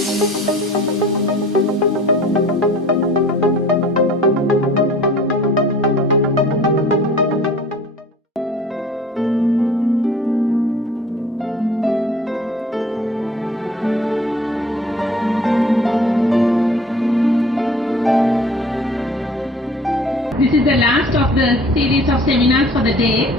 This is the last of the series of seminars for the day.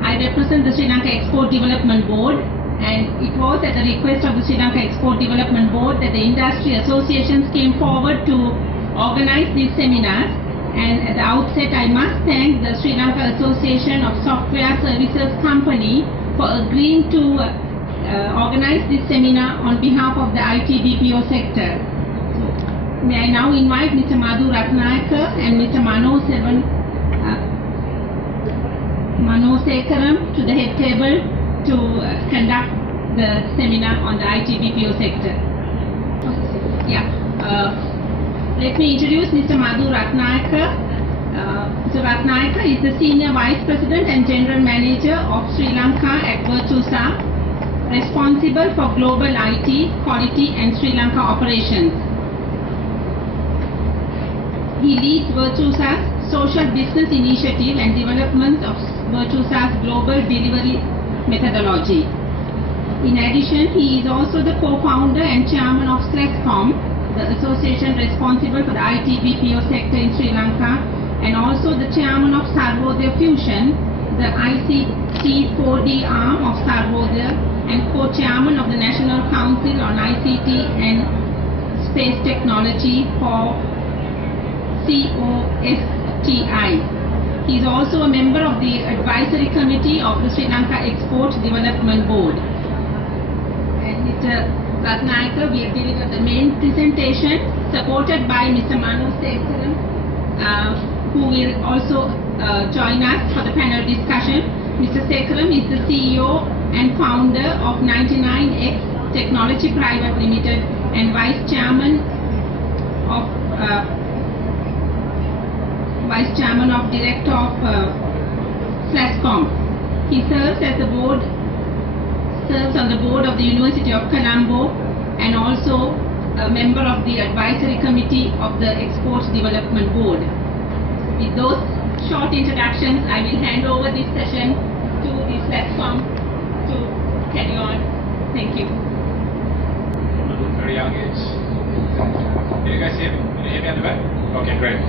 I represent the Sri Lanka Export Development Board, and it was at the request of the Sri Lanka Export Development Board that the industry associations came forward to organize these seminars. And at the outset, I must thank the Sri Lanka Association of Software Services Company for agreeing to organize this seminar on behalf of the IT BPO sector. May I now invite Mr. Madhu Ratnayaka and Mr. Mano Sekaram to the head table to conduct the seminar on the IT BPO sector. Let me introduce Mr. Madhu Ratnayaka. Mr. Ratnayaka is the Senior Vice President and General Manager of Sri Lanka at Virtusa, responsible for global IT, quality and Sri Lanka operations. He leads Virtusa's social business initiative and development of Virtusa's global delivery methodology. In addition, he is also the co-founder and chairman of SLASSCOM, the association responsible for the IT BPO sector in Sri Lanka, and also the chairman of Sarvodaya Fusion, the ICT 4D arm of Sarvodaya, and co-chairman of the National Council on ICT and Space Technology for COSTI. He is also a member of the advisory committee of the Sri Lanka Export Development Board. And Mr. Ratnayaka will deliver the main presentation, supported by Mr. Mano Sekaram, who will also join us for the panel discussion. Mr. Sekaram is the CEO and founder of 99X Technology Private Limited and Vice Chairman of Director of SLASSCOM. He serves on the board of the University of Colombo and also a member of the advisory committee of the Export Development Board. With those short introductions, I will hand over this session to the SLASSCOM to carry on. Thank you. Very young age. Can you guys hear me? Can you hear me at the back? Okay, great.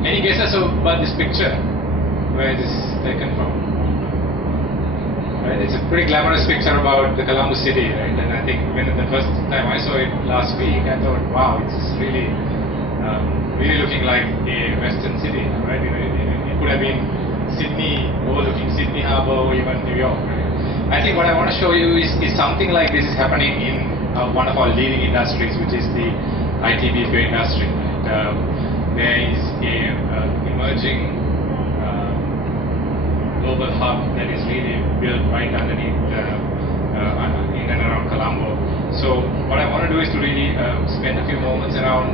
Any guesses about this picture? Where it is taken from? Right, it's a pretty glamorous picture about the Colombo city, right? And I think when the first time I saw it last week, I thought, wow, it's really looking like a western city, right? It could have been Sydney, overlooking Sydney Harbour, or even New York. Right? I think what I want to show you is something like this is happening in one of our leading industries, which is the IT BPO industry. There is a emerging global hub that is really built right underneath in and around Colombo. So what I want to do is to really spend a few moments around,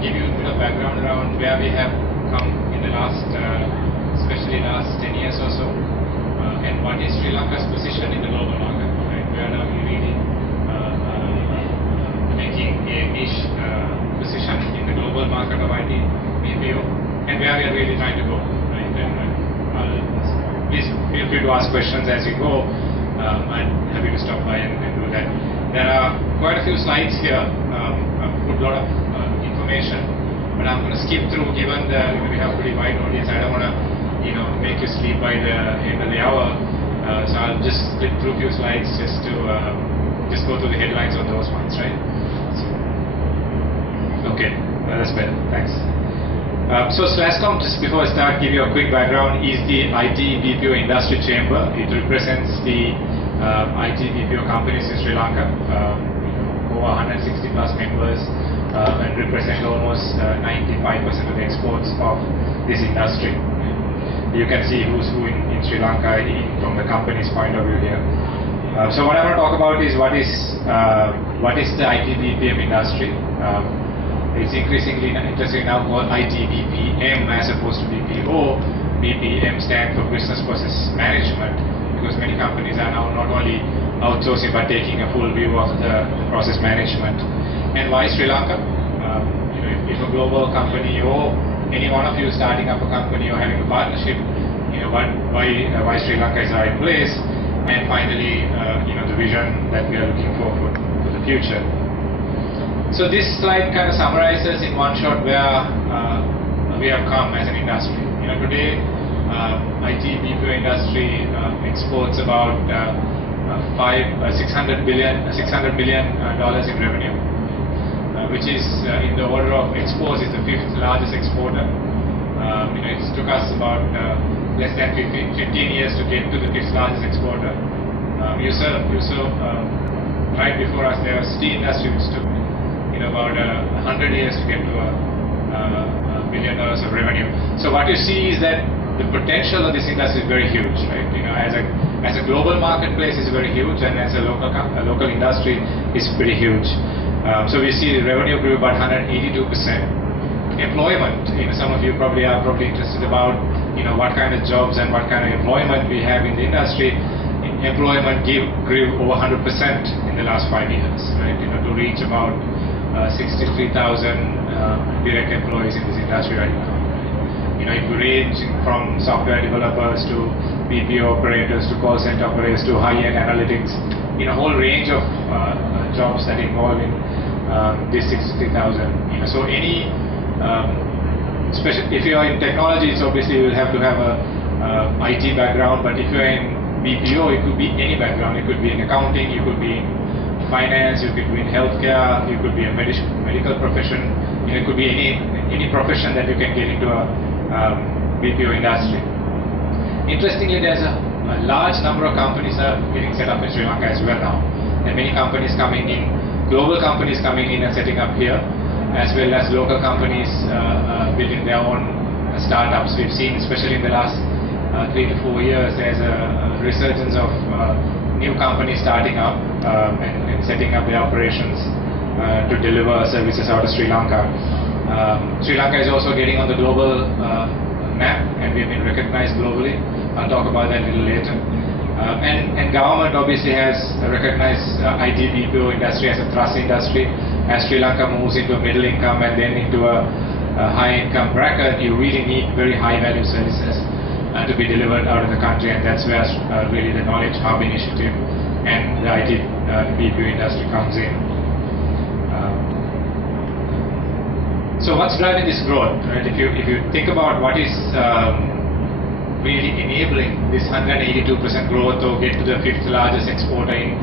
give you a bit of background around where we have come in the last, especially last 10 years or so, and what is Sri Lanka's position in the global market. Right? Where are we really making a niche position in the global market of IT BPO, and where we are really trying to go. Right? And please feel free to ask questions as you go. I'm happy to stop by and do that. There are quite a few slides here. I've put a lot of information, but I'm going to skip through, given that we have a pretty wide audience. I don't want to, make you sleep by the end of the hour. So I'll just skip through a few slides just to just go through the headlines on those ones, right? Okay, that's better. Thanks. So SLASSCOM, just before I start, give you a quick background, is the IT BPO industry chamber. It represents the IT BPO companies in Sri Lanka, over 160 plus members, and represent almost 95% of the exports of this industry. You can see who's who in Sri Lanka from the company's point of view here. So what I want to talk about is what is the IT BPM industry. It's increasingly interesting now called IT BPM as opposed to BPO. BPM stands for Business Process Management, because many companies are now not only outsourcing but taking a full view of the process management. And why Sri Lanka? If a global company or any one of you starting up a company or having a partnership, why Sri Lanka is in place, and finally, the vision that we are looking for the future. So this slide kind of summarizes in one shot where we have come as an industry. Today, IT BPO industry exports about $600 million in revenue, which is in the order of exports, is the 5th largest exporter. It took us about less than 15 years to get to the 5th largest exporter. Right before us, there was steel industry, which took about 100 years to get to $1 billion of revenue. So what you see is that the potential of this industry is very huge, right? As a global marketplace, is very huge, and as a local industry, is pretty huge. So we see the revenue grew about 182%. Employment, some of you probably are interested about what kind of jobs and what kind of employment we have in the industry. Employment grew over 100% in the last 5 years, right? To reach about 63,000 direct employees in this industry right now. It range from software developers to BPO operators to call center operators to high-end analytics. A whole range of jobs that involve in this 63,000. So any if you are in technology, it's obviously you will have to have a IT background. But if you are in BPO, it could be any background. It could be in accounting, you could be in finance, you could be in healthcare, you could be a medical profession. It could be any profession that you can get into a BPO industry. Interestingly, there's a large number of companies are getting set up in Sri Lanka as well now. There are many companies coming in, global companies coming in and setting up here, as well as local companies building their own startups. We've seen, especially in the last 3 to 4 years, there's a resurgence of new companies starting up and setting up their operations to deliver services out of Sri Lanka. Sri Lanka is also getting on the global map, and we've been recognized globally. I'll talk about that a little later. And government obviously has recognized IT BPO industry as a thrust industry. As Sri Lanka moves into a middle income and then into a high income bracket, you really need very high value services to be delivered out of the country, and that's where really the Knowledge Hub initiative and the IT BPO industry comes in. So what's driving this growth, right? If you think about what is really enabling this 182% growth or get to the 5th largest exporter in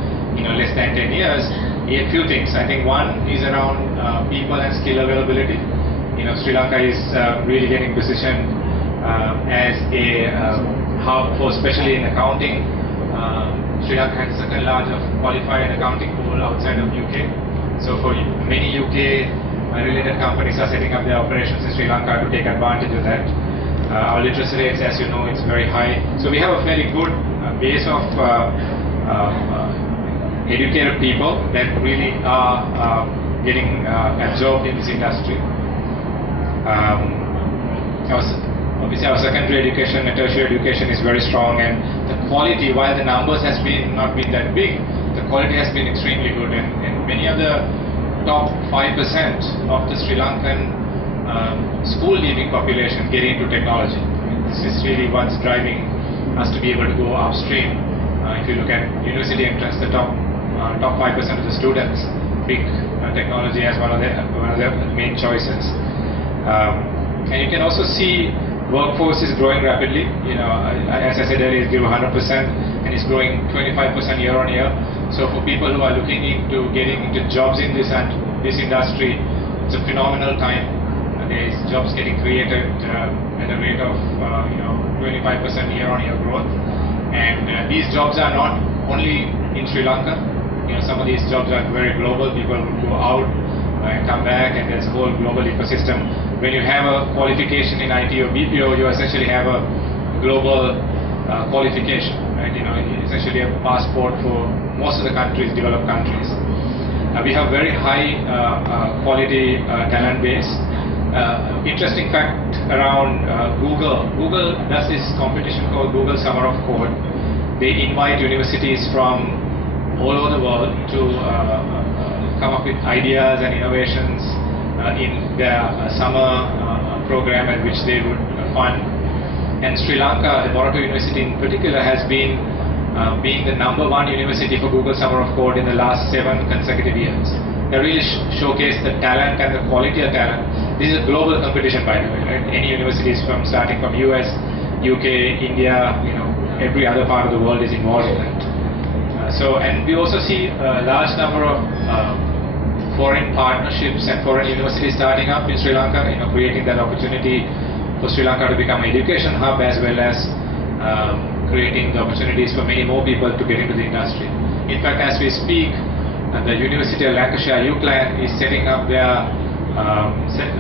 less than 10 years, a few things. I think one is around people and skill availability. Sri Lanka is really getting positioned as a hub for, especially in accounting. Sri Lanka has the second largest qualified accounting pool outside of UK. So for many UK related companies are setting up their operations in Sri Lanka to take advantage of that. Our literacy rates, as you know, it's very high. So we have a fairly good base of educated people that really are getting absorbed in this industry. Obviously our secondary education and tertiary education is very strong, and the quality, while the numbers has not been that big, the quality has been extremely good, and many of the top 5% of the Sri Lankan school leaving population get into technology. This is really what's driving us to be able to go upstream. If you look at university entrance, the top 5% of the students pick technology as one of their main choices. And you can also see workforce is growing rapidly. As I said earlier, it grew 100% and it's growing 25% year on year. So for people who are looking into getting into jobs in this industry, it's a phenomenal time. There's jobs getting created at a rate of 25% year on year growth. And these jobs are not only in Sri Lanka. Some of these jobs are very global. People will go out and come back, and there's a whole global ecosystem. When you have a qualification in IT or BPO, you essentially have a global qualification, right? Essentially a passport for most of the countries, developed countries. We have very high quality talent base. Interesting fact around Google. Google does this competition called Google Summer of Code, they invite universities from all over the world to come up with ideas and innovations in their summer program at which they would fund. And Sri Lanka, the Morato University in particular, has been being the #1 university for Google Summer of Code in the last 7 consecutive years. They really showcase the talent and the quality of talent. This is a global competition, by the way, right? Any universities from starting from US, UK, India, every other part of the world is involved in that. And we also see a large number of foreign partnerships and foreign universities starting up in Sri Lanka, creating that opportunity for Sri Lanka to become an education hub, as well as creating the opportunities for many more people to get into the industry. In fact, as we speak, the University of Lancashire UCLan is setting up their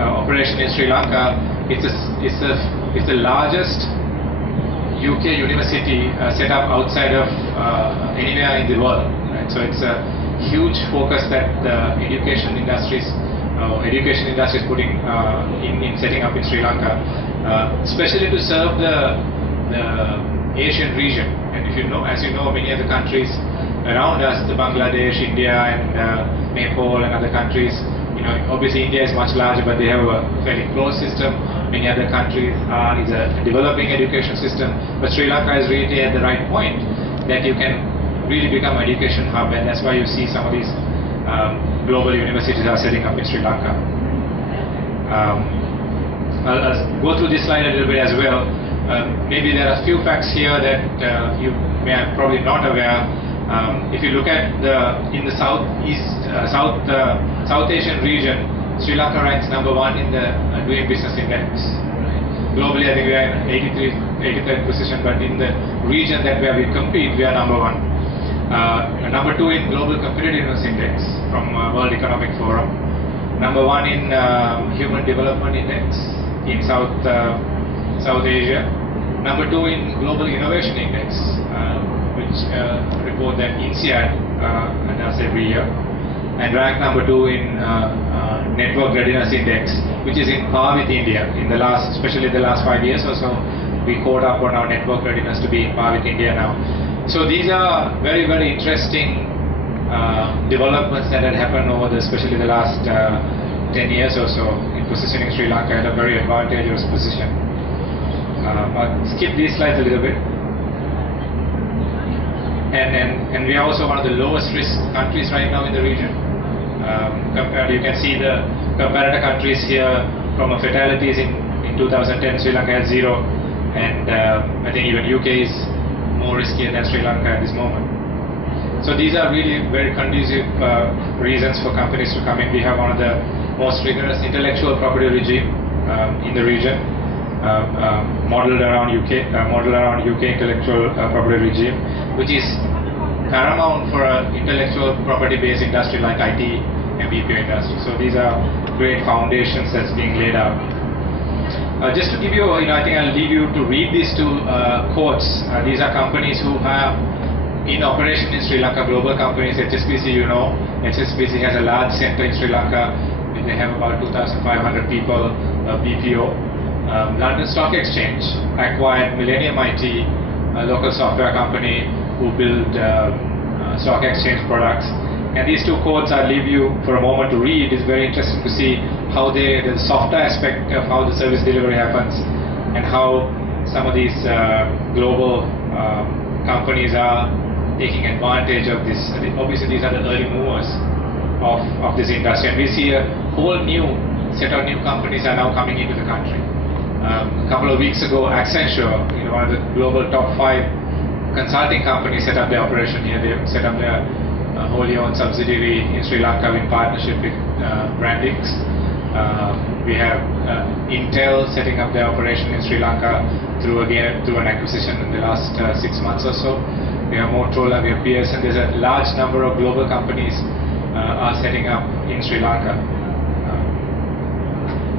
operation in Sri Lanka. It's the largest UK university set up outside of anywhere in the world. Right? So it's a huge focus that the education industry is putting in setting up in Sri Lanka, especially to serve the Asian region. And as you know, many of the countries around us, the Bangladesh, India, and Nepal, and other countries. Obviously India is much larger, but they have a fairly closed system. Many other countries is a developing education system, but Sri Lanka is really at the right point that you can really become an education hub, and that's why you see some of these global universities are setting up in Sri Lanka. I'll go through this slide a little bit as well. Maybe there are a few facts here that you may are probably not aware. If you look at in the South Asian region, Sri Lanka ranks #1 in the Doing Business Index. Right? Globally, I think we are in 83rd position, but in the region where we compete, we are #1. #2 in Global Competitiveness Index from World Economic Forum. #1 in Human Development Index in South Asia. #2 in Global Innovation Index, which report that INSEAD does every year, and ranked #2 in Network Readiness Index, which is in par with India. Especially the last 5 years or so, we caught up on our network readiness to be in par with India now. So these are very, very interesting developments that had happened especially the last 10 years or so, in positioning Sri Lanka at a very advantageous position. I'll skip these slides a little bit. And we are also one of the lowest risk countries right now in the region. You can see the comparator countries here from fatalities in 2010. Sri Lanka has 0, and I think even UK is more riskier than Sri Lanka at this moment. So these are really very conducive reasons for companies to come in. We have one of the most rigorous intellectual property regime in the region, modeled around UK intellectual property regime, which is paramount for an intellectual property-based industry like IT and BPO industry. So these are great foundations that's being laid out. Just to give you, I think I'll leave you to read these two quotes. These are companies who have in operation in Sri Lanka, global companies. HSBC, HSBC has a large center in Sri Lanka. They have about 2,500 people, BPO. London Stock Exchange acquired Millennium IT, a local software company who build stock exchange products. And these two quotes I'll leave you for a moment to read. It's very interesting to see how the software aspect of how the service delivery happens, and how some of these global companies are taking advantage of this. Obviously, these are the early movers of this industry, and we see a whole new set of new companies are now coming into the country. A couple of weeks ago, Accenture, one of the global top 5 consulting companies, set up their operation here. They set up their wholly owned subsidiary in Sri Lanka in partnership with Brandix. We have Intel setting up their operation in Sri Lanka through an acquisition in the last 6 months or so. We have Motorola, we have Pearson. There's a large number of global companies are setting up in Sri Lanka.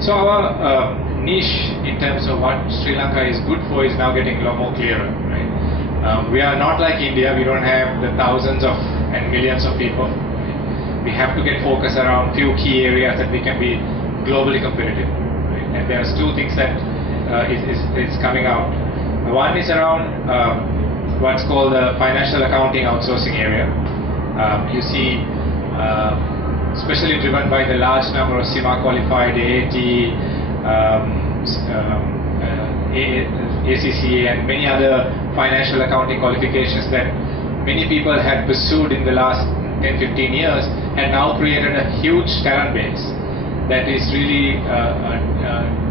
So our niche in terms of what Sri Lanka is good for is now getting a lot more clearer. Right? We are not like India. We don't have the thousands and millions of people. We have to get focused around few key areas that we can be globally competitive. Right? And there's 2 things that is coming out. One is around what's called the financial accounting outsourcing area. You see, especially driven by the large number of CIMA qualified AAT, ACCA and many other financial accounting qualifications that many people had pursued in the last 10-15 years, had now created a huge talent base that is really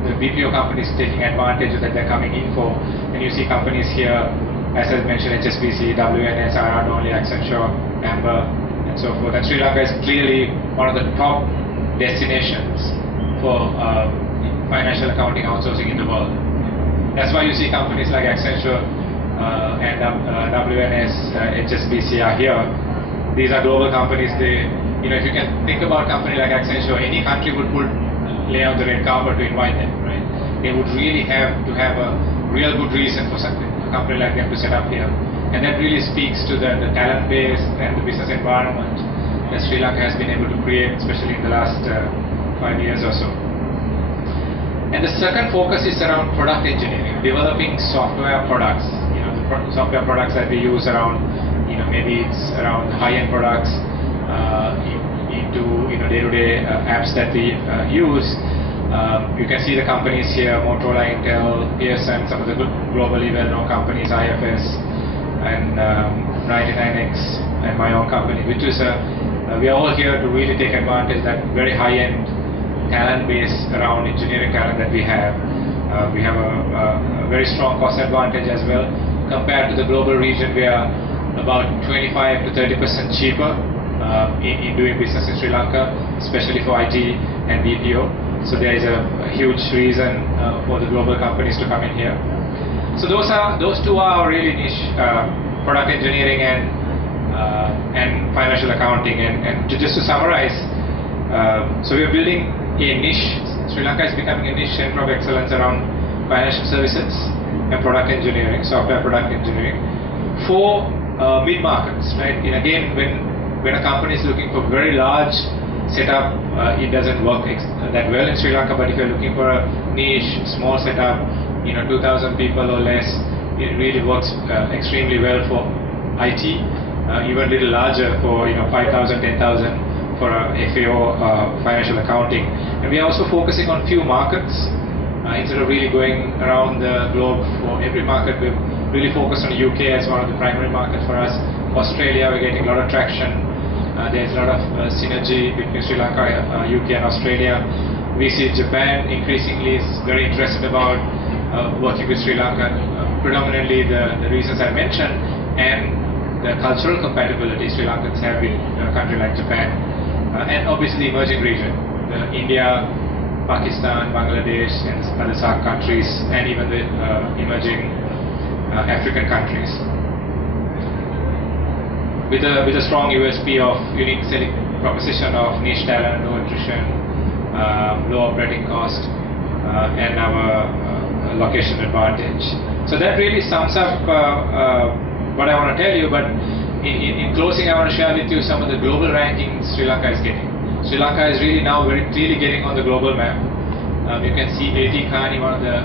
the BPO companies taking advantage of that they're coming in for. And you see companies here, as I mentioned, HSBC, WNS, only Accenture, Amber, and so forth. And Sri Lanka is clearly one of the top destinations for financial accounting outsourcing in the world. That's why you see companies like Accenture and WNS, HSBC are here. These are global companies. They, if you can think about a company like Accenture, any country would lay out the red carpet to invite them, right? They would really have to have a real good reason for a company like them to set up here. And that really speaks to the talent base and the business environment that Sri Lanka has been able to create, especially in the last 5 years or so. And the second focus is around product engineering, developing software products. The software products that we use around, maybe it's around high-end products into day-to-day apps that we use. You can see the companies here: Motorola, Intel, Pearson, some of the globally well-known companies, IFS, and 99X, and my own company, which is we are all here to really take advantage of that very high-end talent base around engineering talent that we have. We have a very strong cost advantage as well compared to the global region. We are about 25 to 30% cheaper in doing business in Sri Lanka, especially for IT and BPO. So there is a huge reason for the global companies to come in here. So those two are really niche: product engineering and financial accounting. And just to summarize, so we are building a niche. Sri Lanka is becoming a niche center of excellence around financial services and product engineering, software product engineering, for mid-markets, right? And again, when a company is looking for very large setup, it doesn't work that well in Sri Lanka. But if you're looking for a niche, small setup, 2,000 people or less, it really works extremely well for IT, even a little larger for 5,000, 10,000 for FAO, financial accounting. And we are also focusing on few markets. Instead of really going around the globe for every market, we've really focused on UK as one of the primary markets for us. Australia, we're getting a lot of traction. There's a lot of synergy between Sri Lanka, UK and Australia. We see Japan increasingly is very interested about working with Sri Lanka, predominantly the reasons I mentioned, and the cultural compatibility Sri Lankans have with a country like Japan. And obviously emerging region, India, Pakistan, Bangladesh, and other SAARC countries, and even the emerging African countries. With a strong USP of unique selling proposition of niche talent, low attrition, low operating cost, and our location advantage. So that really sums up what I want to tell you. But in closing, I want to share with you some of the global rankings Sri Lanka is getting. Sri Lanka is really now very clearly getting on the global map. You can see AT Kearney, one of the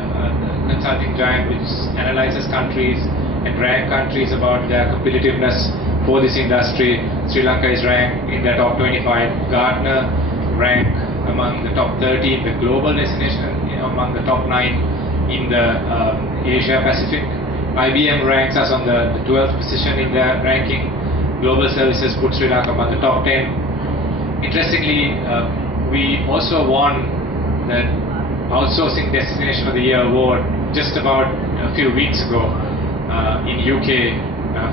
consulting giant, which analyzes countries and rank countries about their competitiveness for this industry. Sri Lanka is ranked in the top 25. Gartner ranked among the top 30 in the global destination, among the top 9 in the Asia Pacific. IBM ranks us on the 12th position in their ranking. Global Services put Sri Lanka among the top 10. Interestingly, we also won the Outsourcing Destination of the Year award just about a few weeks ago in UK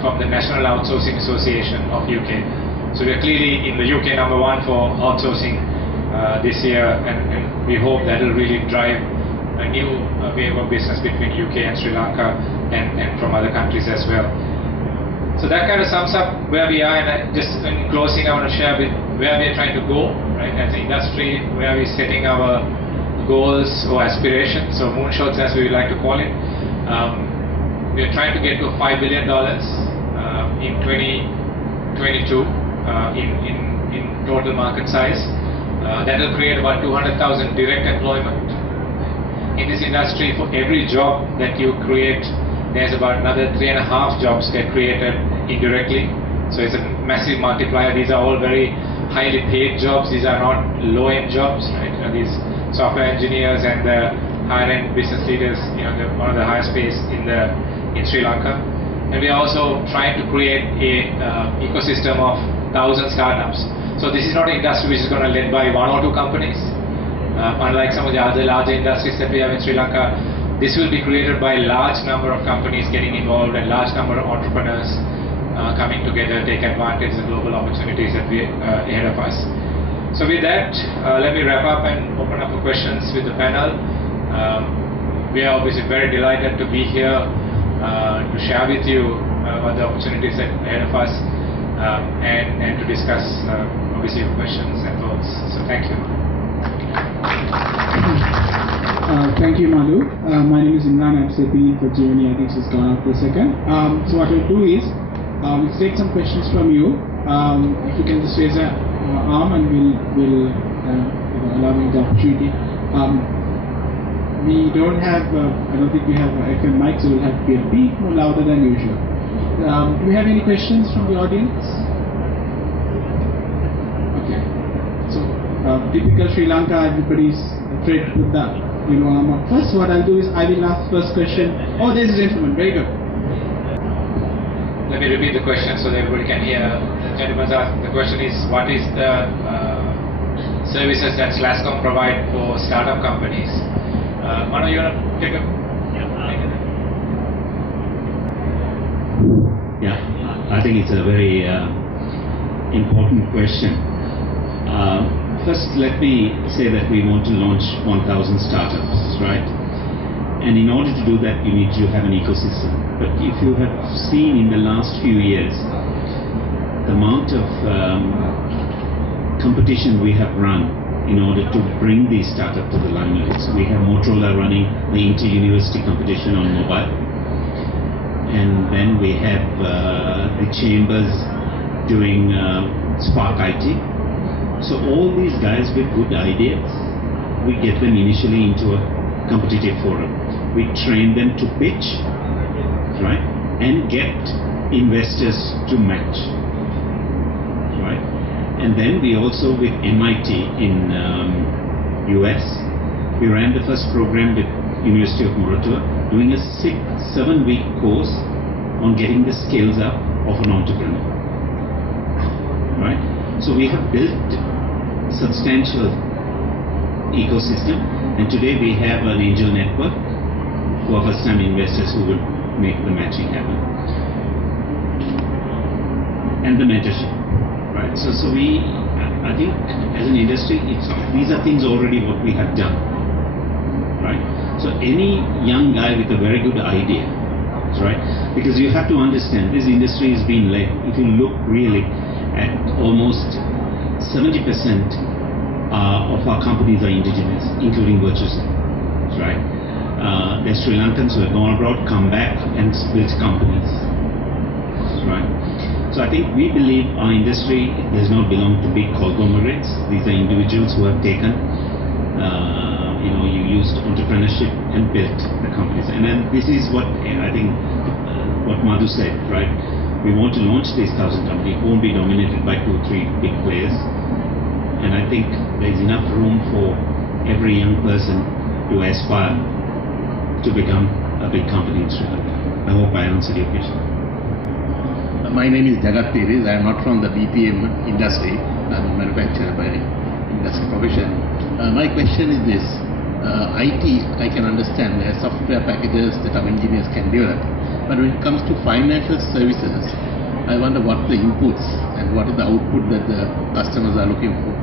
from the National Outsourcing Association of UK. So we are clearly in the UK #1 for outsourcing this year, and we hope that will really drive a new wave of business between UK and Sri Lanka and from other countries as well. So that kind of sums up where we are, and just in closing, I want to share with where we are trying to go, right, as an industry, where we're setting our goals or aspirations, so moonshots as we like to call it. We are trying to get to $5 billion in 2022 in total market size. That will create about 200,000 direct employment. In this industry, for every job that you create there's about another 3.5 jobs get created indirectly. So it's a massive multiplier. These are all very highly paid jobs. These are not low-end jobs, right? These software engineers and the higher-end business leaders, they're one of the highest pays in Sri Lanka. And we are also trying to create a ecosystem of 1,000 startups. So this is not an industry which is going to be led by 1 or 2 companies. Unlike some of the other larger industries that we have in Sri Lanka, this will be created by a large number of companies getting involved and large number of entrepreneurs coming together, take advantage of the global opportunities that we ahead of us. So with that, let me wrap up and open up for questions with the panel. We are obviously very delighted to be here to share with you what the opportunities that ahead of us and to discuss obviously your questions and thoughts. So thank you. Thank you, Madhu. My name is Imran. I'm stepping in for Giovanni. I think she's gone out for a second. So what we'll do is we'll take some questions from you. If you can just raise an arm, and we'll allow you the opportunity. We don't have. I don't think we have FM mic, so we'll have to be a bit more louder than usual. Do we have any questions from the audience? Okay. So typical Sri Lanka, everybody's afraid to put that. Arm up first. What I'll do is I will ask first question. Oh, there's a gentleman. Very good. Let me repeat the question so that everybody can hear. The gentleman's asking, the question is, what is the services that SLASSCOM provide for startup companies? Manu, you want to take a... Yeah, I think it's a very important question. First, let me say that we want to launch 1,000 startups, right? And in order to do that, you need to have an ecosystem. But if you have seen in the last few years, the amount of competition we have run in order to bring these startups to the limelight. So we have Motorola running the inter-university competition on mobile. And then we have the chambers doing Spark IT. So all these guys with good ideas, we get them initially into a competitive forum. We train them to pitch, right, and get investors to match, right. And then we also with MIT in US, we ran the first program with University of Moratuwa, doing a 6-7 week course on getting the skills up of an entrepreneur, right. So we have built substantial ecosystem, and today we have an angel network who are first-time investors who would make the matching happen, and the mentorship, right? So I think as an industry, these are things already what we have done, right? So any young guy with a very good idea, right? Because you have to understand this industry is being led. If you look really at almost 70% of our companies are indigenous, including Virtusa, right? They're Sri Lankans who have gone abroad, come back and built companies, right? So I think we believe our industry does not belong to big conglomerates. These are individuals who have taken, you used entrepreneurship and built the companies. And then this is what I think, what Madhu said, right? We want to launch these 1,000 companies. It won't be dominated by 2-3 big players. And I think there is enough room for every young person to aspire to become a big company in Sri Lanka. I hope I answered your question. My name is Jagat Peris. I am not from the BPM industry. I am a manufacturer by industry profession. My question is this. IT, I can understand there are software packages that our engineers can develop. But when it comes to financial services, I wonder what the inputs and what is the output that the customers are looking for.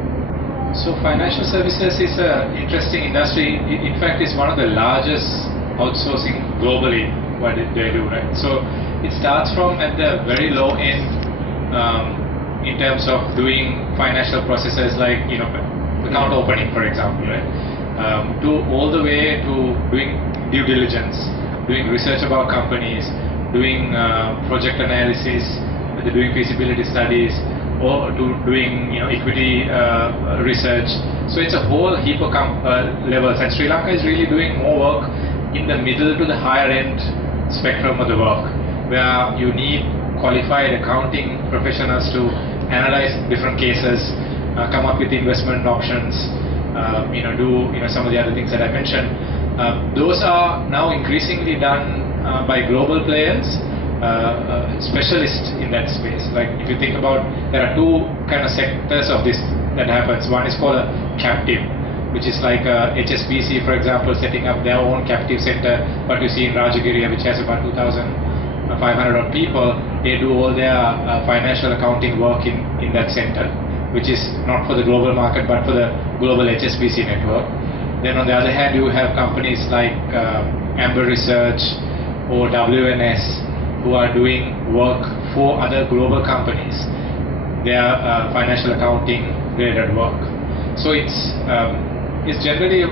So financial services is an interesting industry. In fact, it's one of the largest outsourcing globally, what they do, right? So it starts from at the very low end in terms of doing financial processes like, account opening, for example, right? To all the way to doing due diligence, doing research about companies, doing project analysis, doing feasibility studies, or to doing equity research. So it's a whole heap of levels, and Sri Lanka is really doing more work in the middle to the higher end spectrum of the work, where you need qualified accounting professionals to analyze different cases, come up with investment options, do some of the other things that I mentioned. Those are now increasingly done by global players, specialists in that space. Like if you think about, there are two kind of sectors of this that happens. One is called a captive, which is like HSBC, for example, setting up their own captive center. What you see in Rajagiri, which has about 2,500 people, they do all their financial accounting work in that center, which is not for the global market but for the global HSBC network. Then on the other hand, you have companies like Amber Research or WNS who are doing work for other global companies. They are financial accounting related work. So it's generally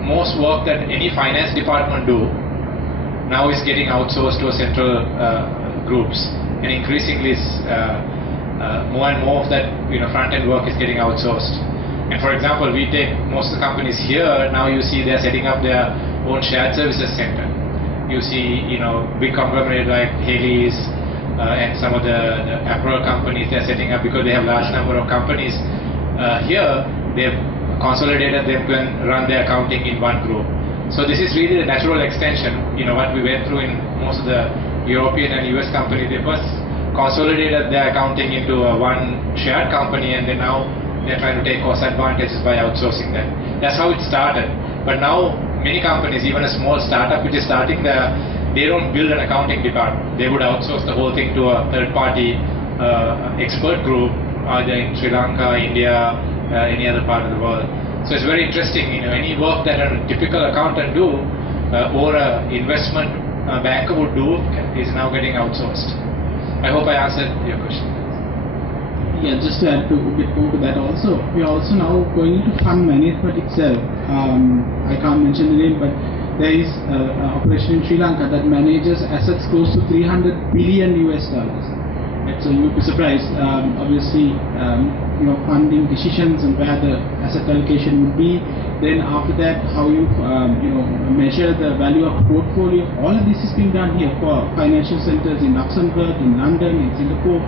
most work that any finance department do now is getting outsourced to a central groups, and increasingly more and more of that front end work is getting outsourced. And for example, we take most of the companies here, now you see they're setting up their own shared services center. You see, big conglomerate like Haley's and some of the apparel companies, they're setting up because they have large number of companies here. They've consolidated them to run their accounting in one group. So this is really the natural extension. What we went through in most of the European and US companies, they first consolidated their accounting into one shared company, and then now they're trying to take cost advantages by outsourcing that. That's how it started. But now many companies, even a small startup which is starting there, they don't build an accounting department. They would outsource the whole thing to a third-party expert group, either in Sri Lanka, India, any other part of the world. So it's very interesting. Any work that a typical accountant do or an investment banker would do is now getting outsourced. I hope I answered your question. Yeah, just to add a bit more to that also, we are also now going into fund management itself. I can't mention the name, but there is an operation in Sri Lanka that manages assets close to $300 billion US. And so you would be surprised, obviously, funding decisions and where the asset allocation would be. Then after that, how you measure the value of portfolio. All of this is being done here for financial centers in Luxembourg, in London, in Singapore,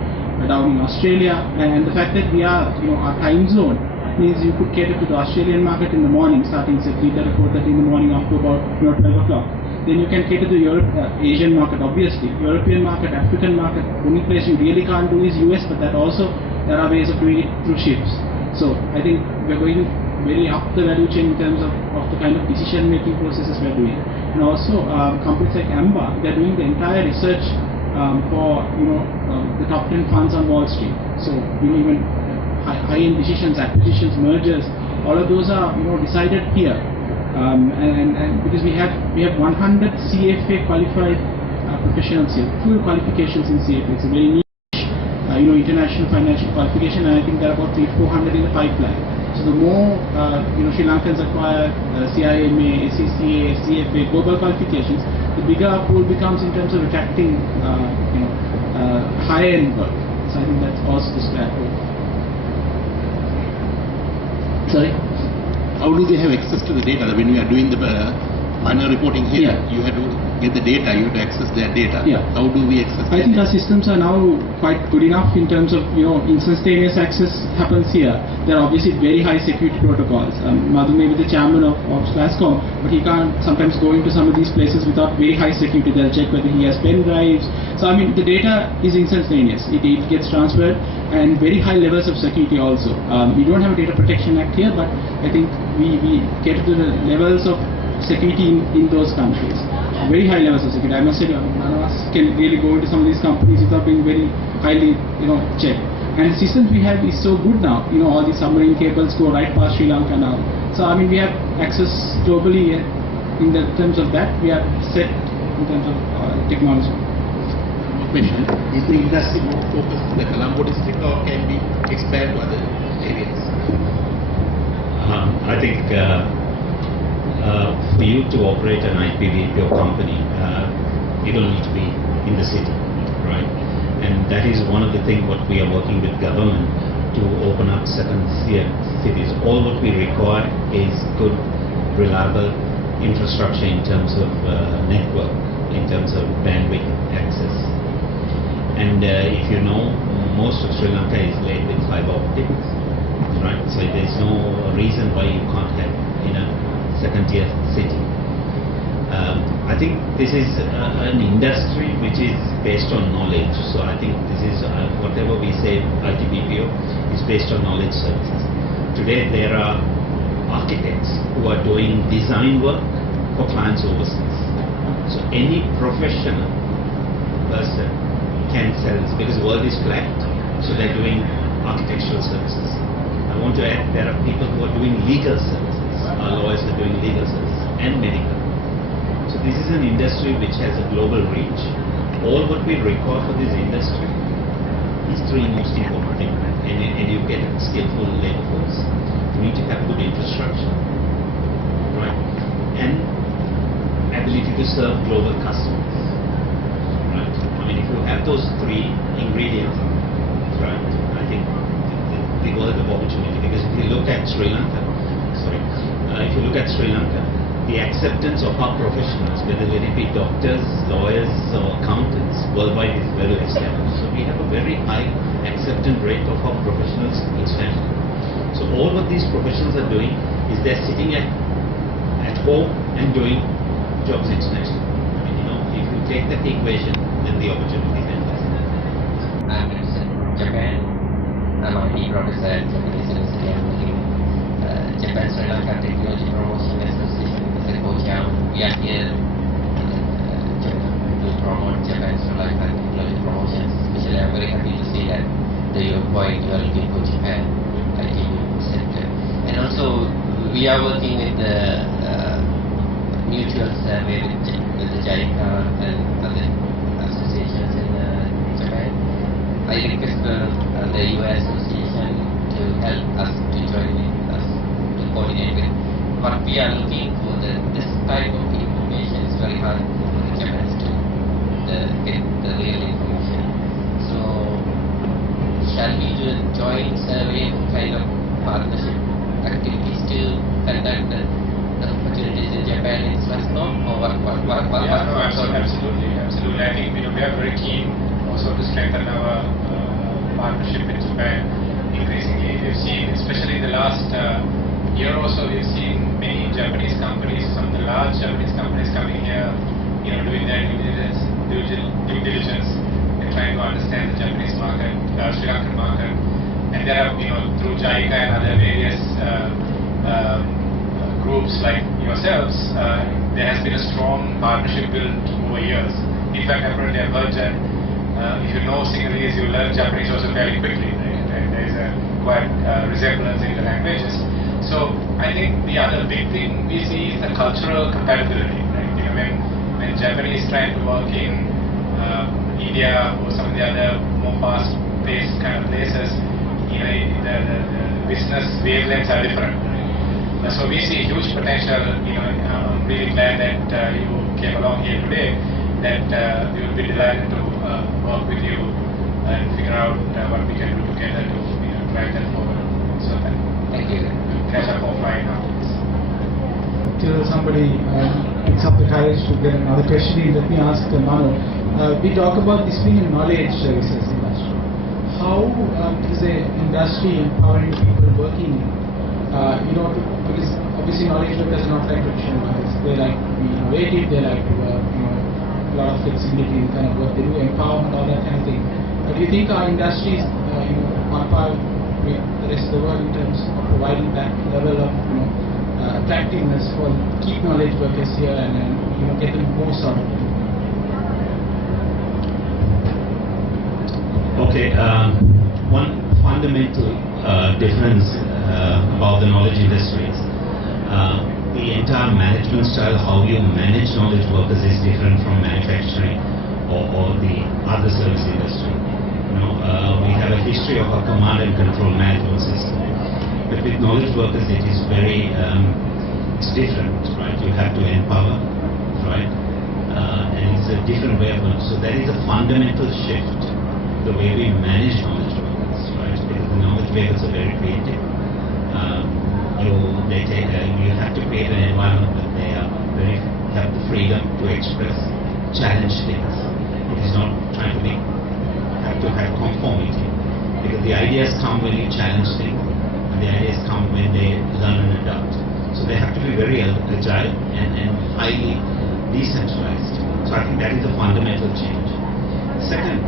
down in Australia. And the fact that we are, our time zone means you could cater to the Australian market in the morning, starting say 3:30, 4:30 in the morning up to about 12 o'clock. Then you can cater to Europe, Asian market, obviously, European market, African market. Only place you really can't do is US, but that also there are ways of doing it through ships. So I think we're going very up the value chain in terms of the kind of decision-making processes we're doing. And also companies like Amber, they're doing the entire research for the top 10 funds on Wall Street. So even high-end decisions, acquisitions, mergers, all of those are decided here. And because we have 100 CFA qualified professionals here, full qualifications in CFA. It's a very niche, international financial qualification, and I think there are about 300-400 in the pipeline. So the more Sri Lankans acquire CIMA, ACCA, CFA, global qualifications, the bigger our pool becomes in terms of attracting high-end work. So I think that's also the strategy. Sorry? How do they have access to the data? When we are doing the annual reporting here, you have to get the data, you have to access their data. How do we access I think our systems are now quite good enough in terms of, instantaneous access happens here. There are obviously very high security protocols. Madhu may be the chairman of SLASSCOM, but he can't sometimes go into some of these places without very high security. They'll check whether he has pen drives. So the data is instantaneous. It gets transferred, and very high levels of security also. We don't have a Data Protection Act here, but I think we get to the levels of security in those countries. Very high levels of security. I must say, none of us can really go into some of these companies without being very highly, checked. And the systems we have is so good now. All the submarine cables go right past Sri Lanka now. So we have access globally. In the terms of that, we are set in terms of technology. Question: is the industry more focused in the Colombo district, or can we expand to other areas? I think for you to operate an IPVPO company, you don't need to be in the city, right? And that is one of the things what we are working with government to open up certain cities. All what we require is good, reliable infrastructure in terms of network, in terms of bandwidth access. And if you know, most of Sri Lanka is laid with fiber optics, right? So there's no reason why you can't have in a second-tier city. I think this is an industry which is based on knowledge. So I think this is whatever we say IT BPO is based on knowledge services. Today there are architects who are doing design work for clients overseas. So any professional person can sell this because the world is flat. So they're doing architectural services. I want to add there are people who are doing legal services. Our lawyers are doing legal services and medical. So this is an industry which has a global reach. All what we require for this industry is three most important things. An educated, skillful labor force. We need to have good infrastructure, right? And ability to serve global customers, right? I mean, if you have those three ingredients, right, I think the world of opportunity. Because if you look at Sri Lanka, if you look at Sri Lanka, the acceptance of our professionals, whether it be doctors, lawyers, or accountants, worldwide is well established. So we have a very high acceptance rate of our professionals internationally. So all what these professionals are doing is they're sitting at home and doing jobs internationally. I mean, you know, if you take that equation, then the opportunity is endless. I'm in Japan. I'm a IT professor at Japanese University. I'm working Japan Sri Lanka Technology Promotion Association, CHOGM. We are here to promote Japan Sri Lanka technology promotions. Especially, I'm very happy to see that you are looking for Japan IT sector. And also, we are working with the mutual survey with the JICA and other associations in Japan. I request the US Association to help us to join with us to coordinate with what we are looking for. This type of information is very hard for the Japanese to get the real information. So, shall we do a joint survey kind of partnership activities to conduct the opportunities in Japan in SLASSCOM, or what? Yeah, no, absolutely. I think we are very keen also to strengthen our partnership with Japan. Increasingly, we've seen, especially in the last year or so, we've seen many Japanese companies, some of the large Japanese companies coming here, doing their due diligence and trying to understand the Japanese market, Sri Lankan market. And there are, through JICA and other various groups like yourselves, there has been a strong partnership built over years. In fact, apparently I've heard that if you know Sinhalese, you learn Japanese also fairly quickly, right? And there is a quite resemblance in the languages. So I think the other big thing we see is the cultural compatibility, right? When Japanese try to work in India or some of the other more fast-paced kind of places, the business wavelengths are different. So we see huge potential. I'm really glad that you came along here today. That we will be delighted to work with you and figure out what we can do together to drive that forward. So Thank you. Catch up offline now. Till somebody picks up the courage to get another question in, let me ask Manu. We talk about this being a knowledge services industry. How is the industry empowering people working? Because obviously knowledge workers are not like traditional workers. They like to be innovative. They like to a lot of flexibility in kind of work they do, empowerment, all that kind of thing. Do you think our industry is on par with the rest of the world in terms of providing that level of attractiveness for keep knowledge workers here and get them most out of it? Okay, one fundamental difference about the knowledge industries, the entire management style, how you manage knowledge workers is different from manufacturing or the other service industry. We have a history of a command and control management system, but with knowledge workers it is very, it's different, right? You have to empower, right? And it's a different way of knowledge. So there is a fundamental shift the way we manage knowledge workers, right? Because the knowledge workers are very creative. You have to create an environment that they are where you have the freedom to express, challenge things. It is not trying to have to have conformity, because the ideas come when you challenge things, and the ideas come when they learn and adapt. So they have to be very agile and highly decentralized. So I think that is a fundamental change. Second,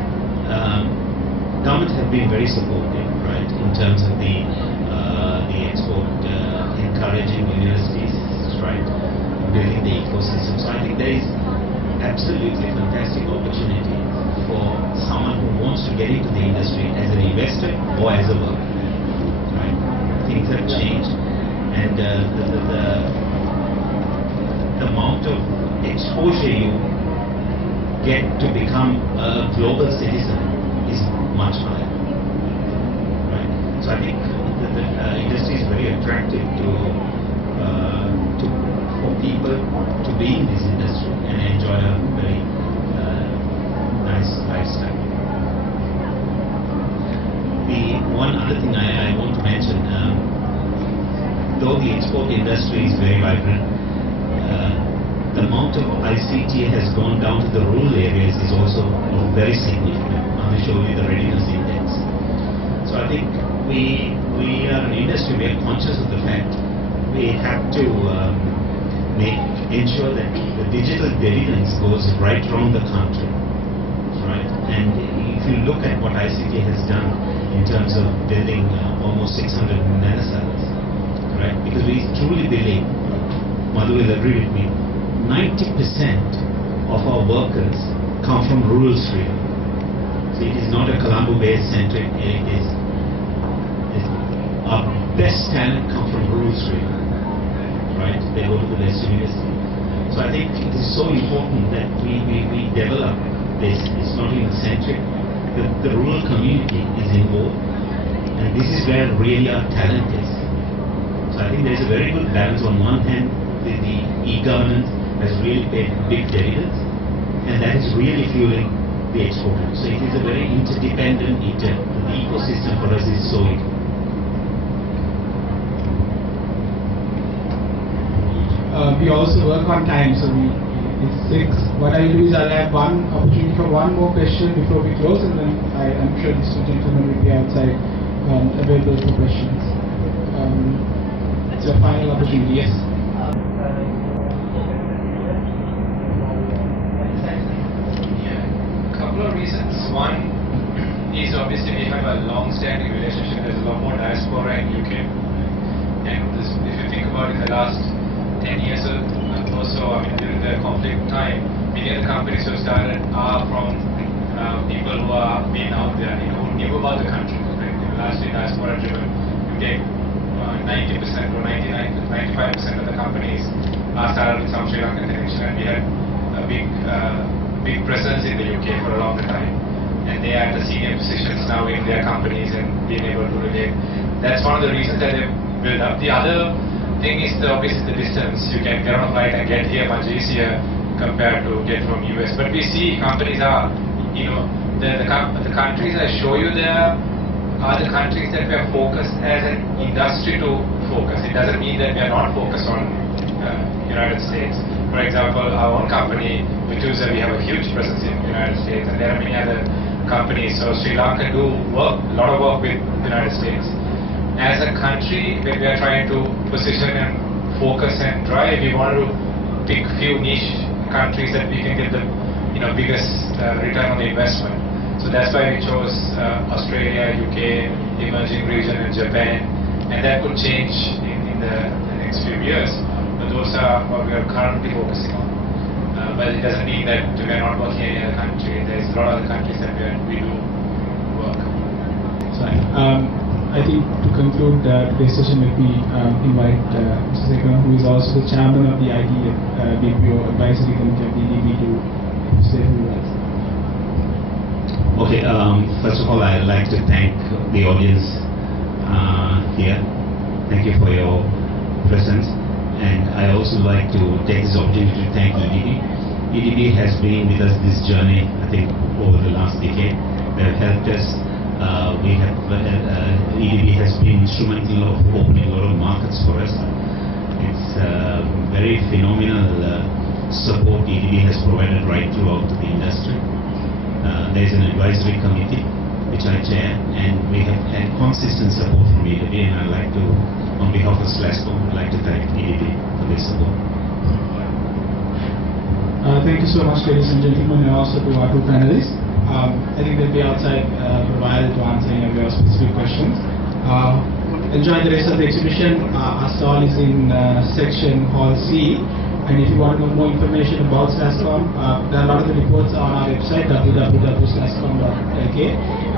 government have been very supportive, right, in terms of the export, encouraging universities, right, building the ecosystem. So I think there is absolutely fantastic opportunity for someone who wants to get into the industry as an investor or as a worker. Right? Things have changed, and the amount of exposure you get to become a global citizen is much higher. Right? So I think the industry is very attractive for people to be in this industry and enjoy a very nice lifestyle. The one other thing I want to mention, though the export industry is very vibrant, the amount of ICT has gone down to the rural areas is also very significant. I'm going to show you the readiness index. So I think we are an industry, we are conscious of the fact we have to ensure that the digital dividends goes right around the country, right? And if you look at what ICT has done in terms of building almost 600 nanocells, right? Because we truly believe, Madhu will agree with me, 90% of our workers come from rural Sri Lanka. So it is not a Colombo-based centric, it is our best talent come from rural Sri Lanka. Right? They go to the best university. So I think it is so important that we develop this. It's not even centric. The rural community is involved, and this is where really our talent is. So I think there is a very good balance. On one hand, the e-governance has really paid big dividends, and that is really fueling the export. So it is a very interdependent, the ecosystem for us is so important. We also work on time, so it's 6. What I'll do is I'll have one opportunity for one more question before we close, and then I'm sure these two gentlemen will be outside available for questions. It's your final opportunity. Yes. A couple of reasons. One is obviously we have a long-standing relationship. There's a lot more diaspora in UK, and if you think about it, the last 10 years or so, I mean, during the conflict time, many of the companies who started are from people who are being out there, who knew about the country. Right? Largely diaspora driven. You take 90% or 95% of the companies are started with some Sri Lankan connection, and we had a big presence in the UK for a long time. And they are at the senior positions now in their companies and being able to relate. That's one of the reasons that they build up. The other thing is obviously the distance. You can get on a flight and get here much easier compared to get from US. But we see companies are, the countries I show you there are the countries that we are focused as an industry to focus. It doesn't mean that we are not focused on United States. For example, our own company, Vituza, we have a huge presence in the United States, and there are many other companies. So Sri Lanka do a lot of work with the United States. As a country, when we are trying to position and focus and drive, we want to pick few niche countries that we can get the biggest return on the investment. So that's why we chose Australia, UK, emerging region, and Japan, and that could change in the next few years. But those are what we are currently focusing on. But it doesn't mean that we are not working in any other country. There's a lot of other countries that we do work. Sorry. I think to conclude today's session, let me invite Mr. Sekar, who is also the chairman of the IT BPO Advisory Committee of the EDB, to say a few words. Okay, first of all, I'd like to thank the audience here. Thank you for your presence. And I also like to take this opportunity to thank EDB. EDB has been with us this journey, I think, over the last decade. They have helped us. EDB has been instrumental of opening a lot of markets for us. It's very phenomenal support EDB has provided right throughout the industry. There is an advisory committee which I chair, and we have had consistent support from EDB, and I'd like to, on behalf of SLASSCOM, I'd like to thank EDB for their support. Thank you so much, ladies and gentlemen, and also to our two panelists. I think they'll be outside provided to answer any of your specific questions. Enjoy the rest of the exhibition. Our stall is in section Hall C, and if you want to know more information about SLASSCOM, there are a lot of the reports on our website www.slasscom.lk.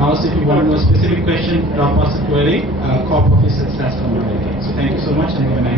Also, if you want to know a specific question, drop us a query, corpoffice@slasscom.lk. So thank you so much, and have a nice